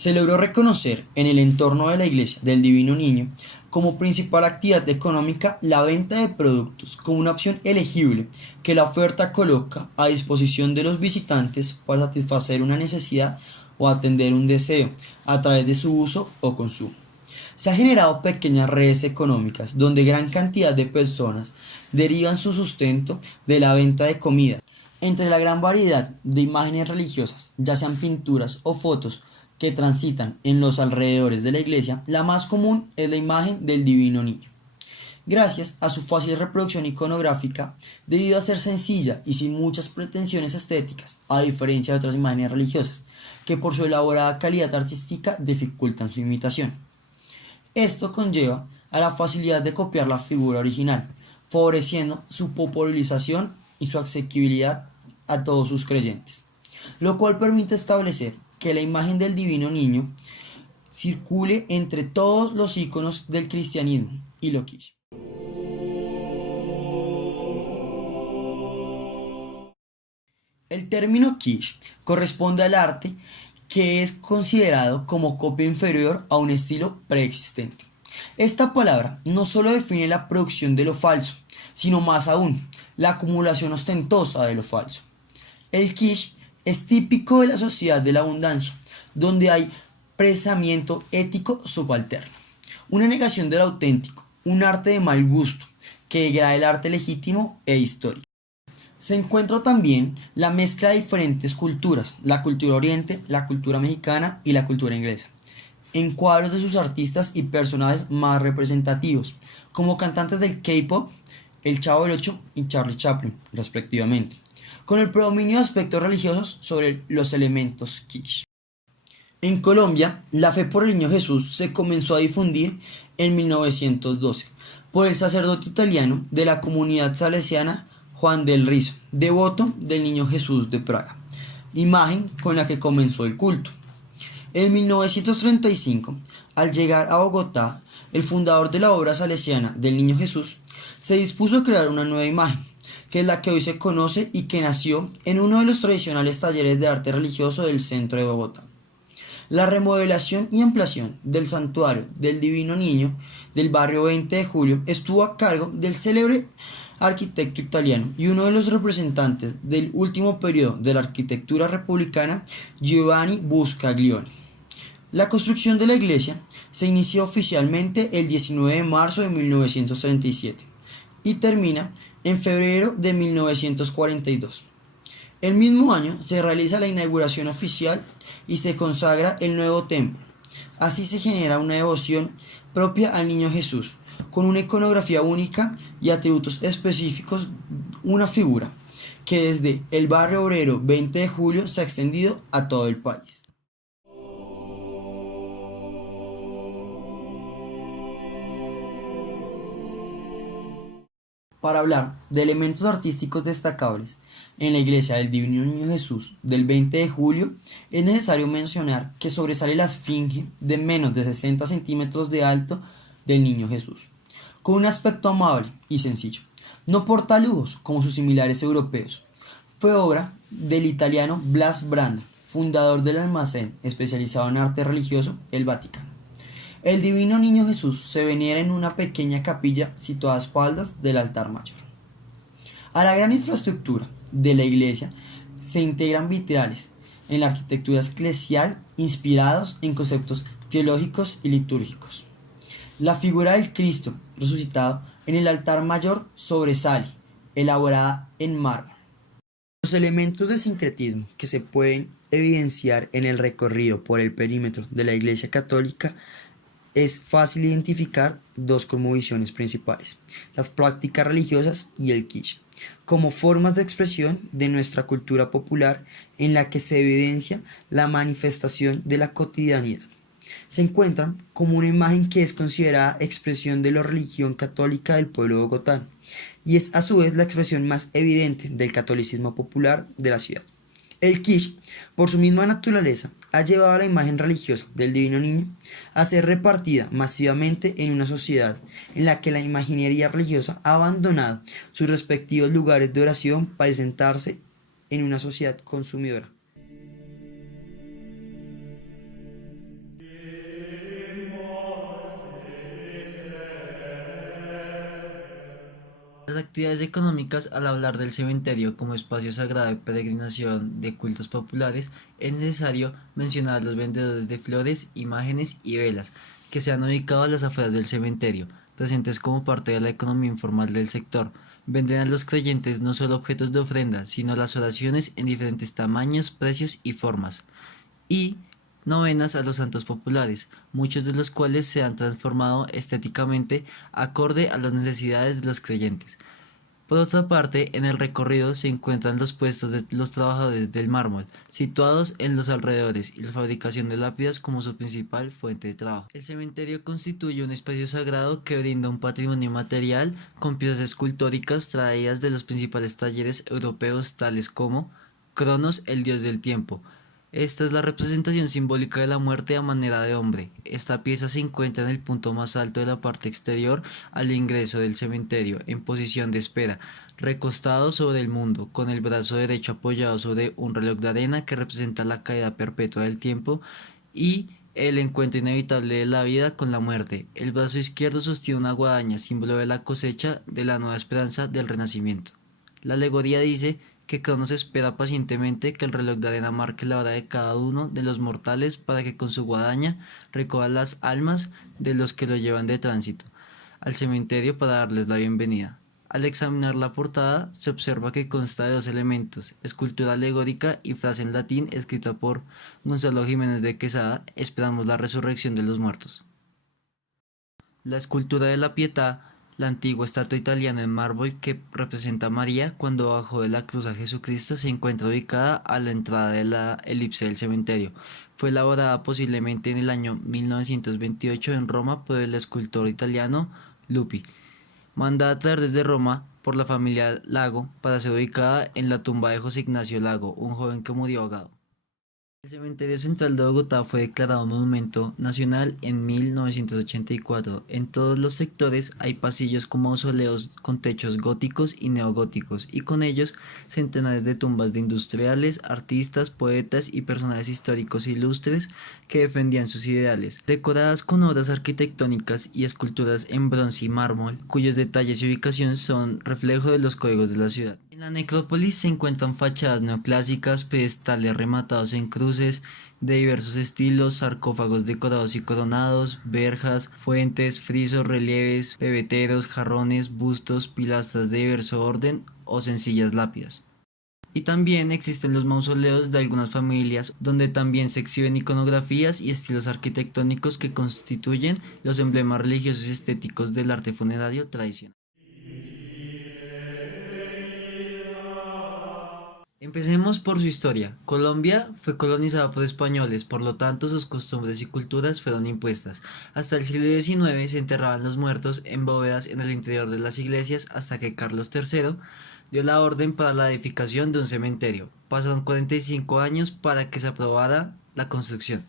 Se logró reconocer en el entorno de la Iglesia del Divino Niño como principal actividad económica la venta de productos como una opción elegible que la oferta coloca a disposición de los visitantes para satisfacer una necesidad o atender un deseo a través de su uso o consumo. Se han generado pequeñas redes económicas donde gran cantidad de personas derivan su sustento de la venta de comida. Entre la gran variedad de imágenes religiosas, ya sean pinturas o fotos, que transitan en los alrededores de la iglesia, la más común es la imagen del Divino Niño. Gracias a su fácil reproducción iconográfica, debido a ser sencilla y sin muchas pretensiones estéticas, a diferencia de otras imágenes religiosas, que por su elaborada calidad artística dificultan su imitación. Esto conlleva a la facilidad de copiar la figura original, favoreciendo su popularización y su asequibilidad a todos sus creyentes, lo cual permite establecer que la imagen del Divino Niño circule entre todos los íconos del cristianismo y lo quiche. El término kitsch corresponde al arte que es considerado como copia inferior a un estilo preexistente. Esta palabra no solo define la producción de lo falso, sino más aún, la acumulación ostentosa de lo falso. El kitsch es típico de la sociedad de la abundancia, donde hay pensamiento ético subalterno, una negación de lo auténtico, un arte de mal gusto, que degrada el arte legítimo e histórico. Se encuentra también la mezcla de diferentes culturas, la cultura oriente, la cultura mexicana y la cultura inglesa, en cuadros de sus artistas y personajes más representativos, como cantantes del K-pop, el Chavo del Ocho y Charlie Chaplin, respectivamente, con el predominio de aspectos religiosos sobre los elementos kitsch. En Colombia, la fe por el Niño Jesús se comenzó a difundir en 1912 por el sacerdote italiano de la comunidad salesiana Juan del Rizo, devoto del Niño Jesús de Praga, imagen con la que comenzó el culto. En 1935, al llegar a Bogotá, el fundador de la obra salesiana del Niño Jesús se dispuso a crear una nueva imagen, que es la que hoy se conoce y que nació en uno de los tradicionales talleres de arte religioso del centro de Bogotá. La remodelación y ampliación del santuario del Divino Niño del barrio 20 de Julio estuvo a cargo del célebre arquitecto italiano y uno de los representantes del último periodo de la arquitectura republicana, Giovanni Buscaglione. La construcción de la iglesia se inició oficialmente el 19 de marzo de 1937 y termina en febrero de 1942. El mismo año se realiza la inauguración oficial y se consagra el nuevo templo. Así se genera una devoción propia al Niño Jesús, con una iconografía única y atributos específicos, una figura que desde el barrio obrero 20 de Julio se ha extendido a todo el país. Para hablar de elementos artísticos destacables en la iglesia del Divino Niño Jesús del 20 de julio, es necesario mencionar que sobresale la esfinge de menos de 60 centímetros de alto del Niño Jesús, con un aspecto amable y sencillo. No porta lujos como sus similares europeos. Fue obra del italiano Blas Branda, fundador del almacén especializado en arte religioso El Vaticano. El Divino Niño Jesús se venera en una pequeña capilla situada a espaldas del altar mayor. A la gran infraestructura de la iglesia se integran vitrales en la arquitectura eclesial inspirados en conceptos teológicos y litúrgicos. La figura del Cristo resucitado en el altar mayor sobresale, elaborada en mármol. Los elementos de sincretismo que se pueden evidenciar en el recorrido por el perímetro de la Iglesia Católica es fácil identificar dos cosmovisiones principales: las prácticas religiosas y el kitsch, como formas de expresión de nuestra cultura popular en la que se evidencia la manifestación de la cotidianidad. Se encuentran como una imagen que es considerada expresión de la religión católica del pueblo bogotano y es a su vez la expresión más evidente del catolicismo popular de la ciudad. El kitsch, por su misma naturaleza, ha llevado a la imagen religiosa del Divino Niño a ser repartida masivamente en una sociedad en la que la imaginería religiosa ha abandonado sus respectivos lugares de oración para sentarse en una sociedad consumidora. Las actividades económicas al hablar del cementerio como espacio sagrado de peregrinación de cultos populares, es necesario mencionar a los vendedores de flores, imágenes y velas, que se han ubicado a las afueras del cementerio, presentes como parte de la economía informal del sector. Venden a los creyentes no solo objetos de ofrenda, sino las oraciones en diferentes tamaños, precios y formas. Y novenas a los santos populares, muchos de los cuales se han transformado estéticamente acorde a las necesidades de los creyentes. Por otra parte, en el recorrido se encuentran los puestos de los trabajadores del mármol, situados en los alrededores, y la fabricación de lápidas como su principal fuente de trabajo. El cementerio constituye un espacio sagrado que brinda un patrimonio material con piezas escultóricas traídas de los principales talleres europeos tales como Cronos, el dios del tiempo. Esta es la representación simbólica de la muerte a manera de hombre. Esta pieza se encuentra en el punto más alto de la parte exterior al ingreso del cementerio, en posición de espera, recostado sobre el mundo, con el brazo derecho apoyado sobre un reloj de arena que representa la caída perpetua del tiempo y el encuentro inevitable de la vida con la muerte. El brazo izquierdo sostiene una guadaña, símbolo de la cosecha de la nueva esperanza del renacimiento. La alegoría dice que Cronos espera pacientemente que el reloj de arena marque la hora de cada uno de los mortales para que con su guadaña recoja las almas de los que lo llevan de tránsito al cementerio para darles la bienvenida. Al examinar la portada se observa que consta de dos elementos, escultura alegórica y frase en latín escrita por Gonzalo Jiménez de Quesada: esperamos la resurrección de los muertos. La escultura de la Pietà, la antigua estatua italiana en mármol que representa a María cuando bajó de la cruz a Jesucristo, se encuentra ubicada a la entrada de la elipse del cementerio. Fue elaborada posiblemente en el año 1928 en Roma por el escultor italiano Lupi, mandada a traer desde Roma por la familia Lago para ser ubicada en la tumba de José Ignacio Lago, un joven que murió ahogado. El cementerio central de Bogotá fue declarado monumento nacional en 1984. En todos los sectores hay pasillos con mausoleos con techos góticos y neogóticos, y con ellos centenares de tumbas de industriales, artistas, poetas y personajes históricos ilustres que defendían sus ideales, decoradas con obras arquitectónicas y esculturas en bronce y mármol, cuyos detalles y ubicación son reflejo de los códigos de la ciudad. En la necrópolis se encuentran fachadas neoclásicas, pedestales rematados en cruces de diversos estilos, sarcófagos decorados y coronados, verjas, fuentes, frisos, relieves, pebeteros, jarrones, bustos, pilastras de diverso orden o sencillas lápidas. Y también existen los mausoleos de algunas familias, donde también se exhiben iconografías y estilos arquitectónicos que constituyen los emblemas religiosos y estéticos del arte funerario tradicional. Empecemos por su historia. Colombia fue colonizada por españoles, por lo tanto sus costumbres y culturas fueron impuestas. Hasta el siglo XIX se enterraban los muertos en bóvedas en el interior de las iglesias hasta que Carlos III dio la orden para la edificación de un cementerio. Pasaron 45 años para que se aprobara la construcción.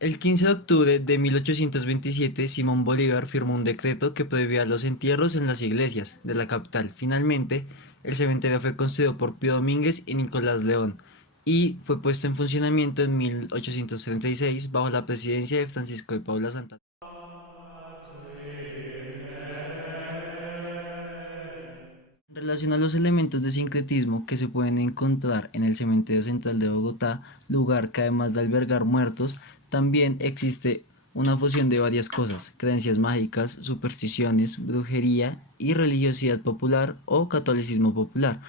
El 15 de octubre de 1827, Simón Bolívar firmó un decreto que prohibía los entierros en las iglesias de la capital. Finalmente, el cementerio fue construido por Pío Domínguez y Nicolás León y fue puesto en funcionamiento en 1836 bajo la presidencia de Francisco de Paula Santa. En relación a los elementos de sincretismo que se pueden encontrar en el Cementerio Central de Bogotá, lugar que además de albergar muertos, también existe una fusión de varias cosas: creencias mágicas, supersticiones, brujería y religiosidad popular o catolicismo popular.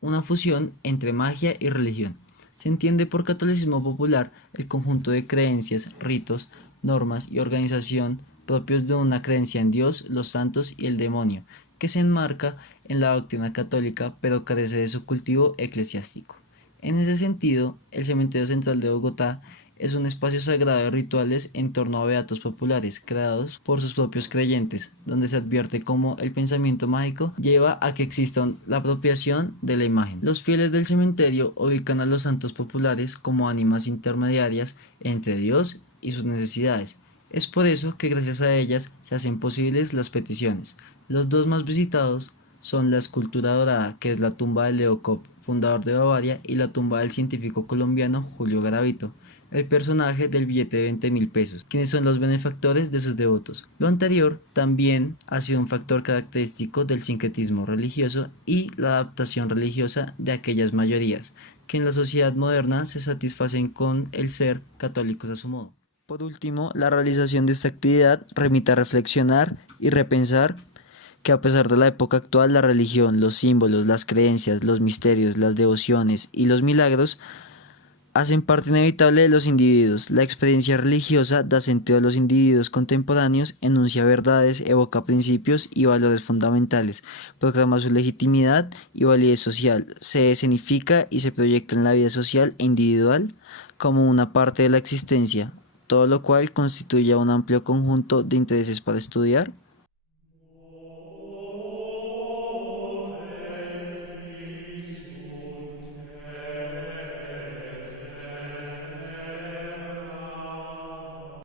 Una fusión entre magia y religión. Se entiende por catolicismo popular el conjunto de creencias, ritos, normas y organización propios de una creencia en Dios, los santos y el demonio, que se enmarca en la doctrina católica pero carece de su cultivo eclesiástico. En ese sentido, el Cementerio Central de Bogotá es un espacio sagrado de rituales en torno a beatos populares creados por sus propios creyentes, donde se advierte cómo el pensamiento mágico lleva a que exista la apropiación de la imagen. Los fieles del cementerio ubican a los santos populares como ánimas intermediarias entre Dios y sus necesidades. Es por eso que gracias a ellas se hacen posibles las peticiones. Los dos más visitados son la escultura dorada, que es la tumba de Leo Kopp, fundador de Bavaria, y la tumba del científico colombiano Julio Garavito, el personaje del billete de 20.000 pesos, quienes son los benefactores de sus devotos. Lo anterior también ha sido un factor característico del sincretismo religioso y la adaptación religiosa de aquellas mayorías, que en la sociedad moderna se satisfacen con el ser católicos a su modo. Por último, la realización de esta actividad remite a reflexionar y repensar que a pesar de la época actual, la religión, los símbolos, las creencias, los misterios, las devociones y los milagros hacen parte inevitable de los individuos. La experiencia religiosa da sentido a los individuos contemporáneos, enuncia verdades, evoca principios y valores fundamentales, proclama su legitimidad y validez social, se escenifica y se proyecta en la vida social e individual como una parte de la existencia, todo lo cual constituye un amplio conjunto de intereses para estudiar,